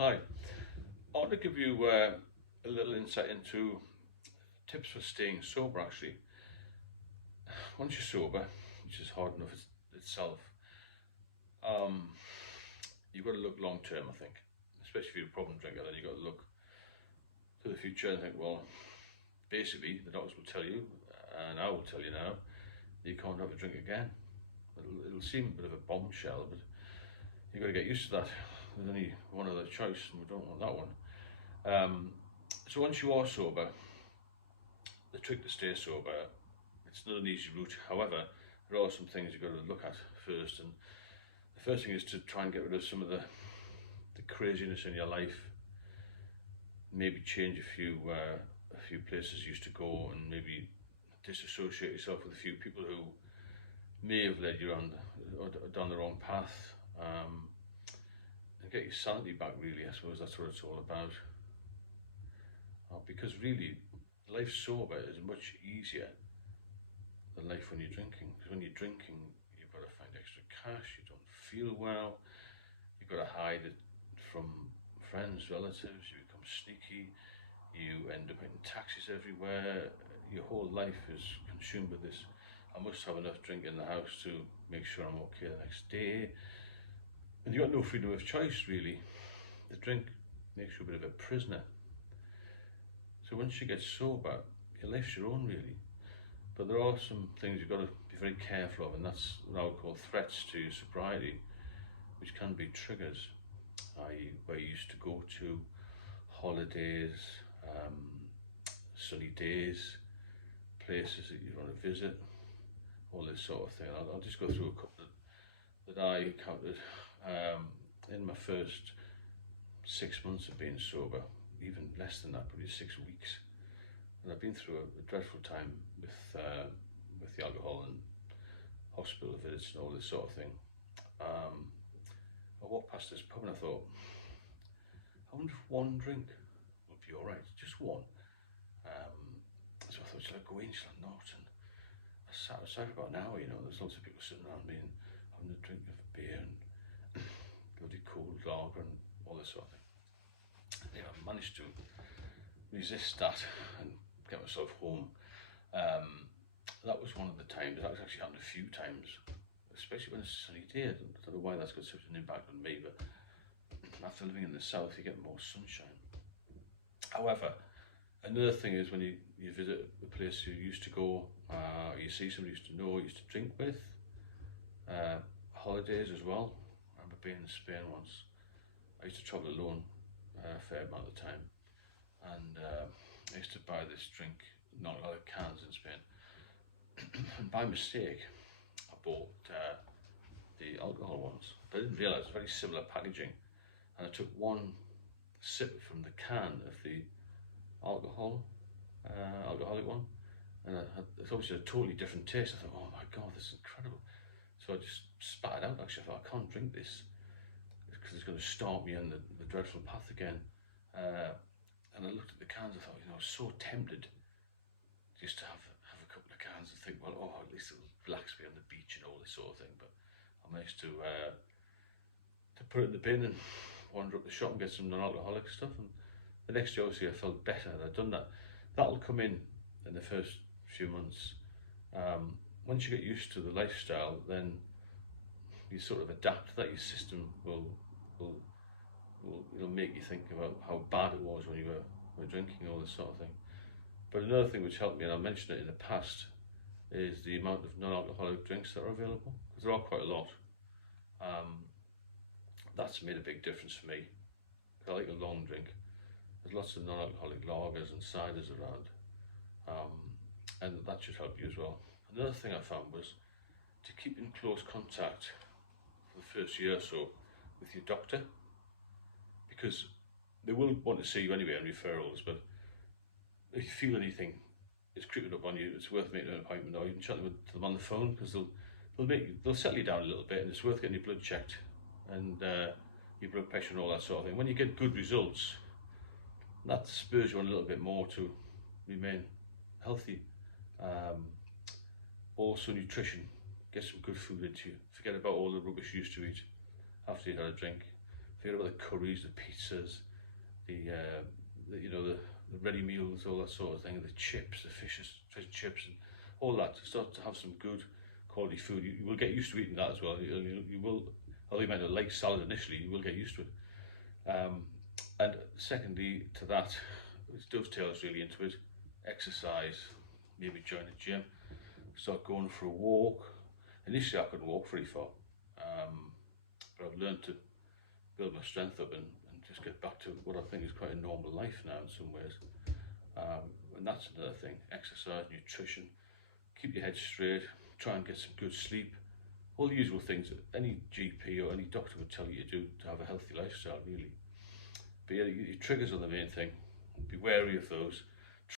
Hi, I want to give you a little insight into tips for staying sober actually. Once you're sober, which is hard enough itself, um, you've got to look long term, I think. Especially if you're a problem drinker, then you've got to look to the future and think, well, basically, the doctors will tell you, and I will tell you now, you can't have a drink again. It'll seem a bit of a bombshell, but you've got to get used to that. There's only one other choice, and we don't want that one. So once you are sober, the trick to stay sober, it's not an easy route. However, there are some things you've got to look at first, and the first thing is to try and get rid of some of the craziness in your life. Maybe change a few places you used to go, and maybe disassociate yourself with a few people who may have led you on or down the wrong path, and get your sanity back. Really, I suppose that's what it's all about. Because really, life sober is much easier than life when you're drinking. Because when you're drinking, you've got to find extra cash. You don't feel well. You've got to hide it from friends, relatives. You become sneaky. You end up in taxis everywhere. Your whole life is consumed with this. I must have enough drink in the house to make sure I'm okay the next day. And you've got no freedom of choice, really. The drink makes you a bit of a prisoner. So once you get sober, your life's your own, really. But there are some things you've got to be very careful of, and that's what I would call threats to your sobriety, which can be triggers, i.e. where you used to go to, holidays, sunny days, places that you want to visit, all this sort of thing. I'll just go through a couple that I encountered in my first 6 months of being sober, even less than that, probably 6 weeks. And I've been through a dreadful time with the alcohol and hospital visits and all this sort of thing. I walked past this pub and I thought, I wonder if one drink would be all right, just one. So I thought, shall I go in, shall I not? And I sat outside for about an hour, there's lots of people sitting around me and having a drink of beer and bloody cold lager and all this sort of thing. I managed to resist that and get myself home. That was one of the times. That's actually happened a few times, especially when it's a sunny day. I don't know why that's got such an impact on me, but after living in the south, you get more sunshine. However, another thing is when you visit a place you used to go, you see somebody you used to know, used to drink with, holidays as well. I remember being in Spain once. I used to travel alone a fair amount of the time, and I used to buy this drink, not a lot of cans in Spain, and by mistake I bought the alcohol ones, but I didn't realise it's very similar packaging, and I took one sip from the can of the alcoholic one, and it's obviously a totally different taste. I thought, oh my god, this is incredible. So I just spat it out. Actually, I thought, I can't drink this because it's going to start me on the dreadful path again. And I looked at the cans. I thought, I was so tempted just to have a couple of cans and think, well, at least it'll relax me on the beach and all this sort of thing. But I managed to put it in the bin and wander up the shop and get some non-alcoholic stuff. And the next day, obviously, I felt better that I'd done that. That'll come in the first few months. Once you get used to the lifestyle, then you sort of adapt to that. Your system will make you think about how bad it was when you were drinking, all this sort of thing. But another thing which helped me, and I mentioned it in the past, is the amount of non-alcoholic drinks that are available, because there are quite a lot. That's made a big difference for me. I like a long drink. There's lots of non-alcoholic lagers and ciders around, and that should help you as well. Another thing I found was to keep in close contact for the first year or so with your doctor, because they will want to see you anyway on referrals, but if you feel anything is creeping up on you, it's worth making an appointment, or even chatting with them on the phone, because they'll settle you down a little bit, and it's worth getting your blood checked and your blood pressure and all that sort of thing. When you get good results, that spurs you on a little bit more to remain healthy. Also nutrition, get some good food into you. Forget about all the rubbish you used to eat after you had a drink. forget about the curries, the pizzas, the ready meals, all that sort of thing, the chips, the fish and chips, and all that. Start to have some good quality food. You will get used to eating that as well. You will, although you might not like salad initially, you will get used to it. And secondly to that, which dovetails really into it, exercise. Maybe join a gym, start going for a walk. Initially I couldn't walk very far, but I've learned to build my strength up and just get back to what I think is quite a normal life now in some ways. And that's another thing: exercise, nutrition, keep your head straight, try and get some good sleep, all the usual things that any GP or any doctor would tell you to do to have a healthy lifestyle, really. But yeah, your triggers are the main thing. Be wary of those.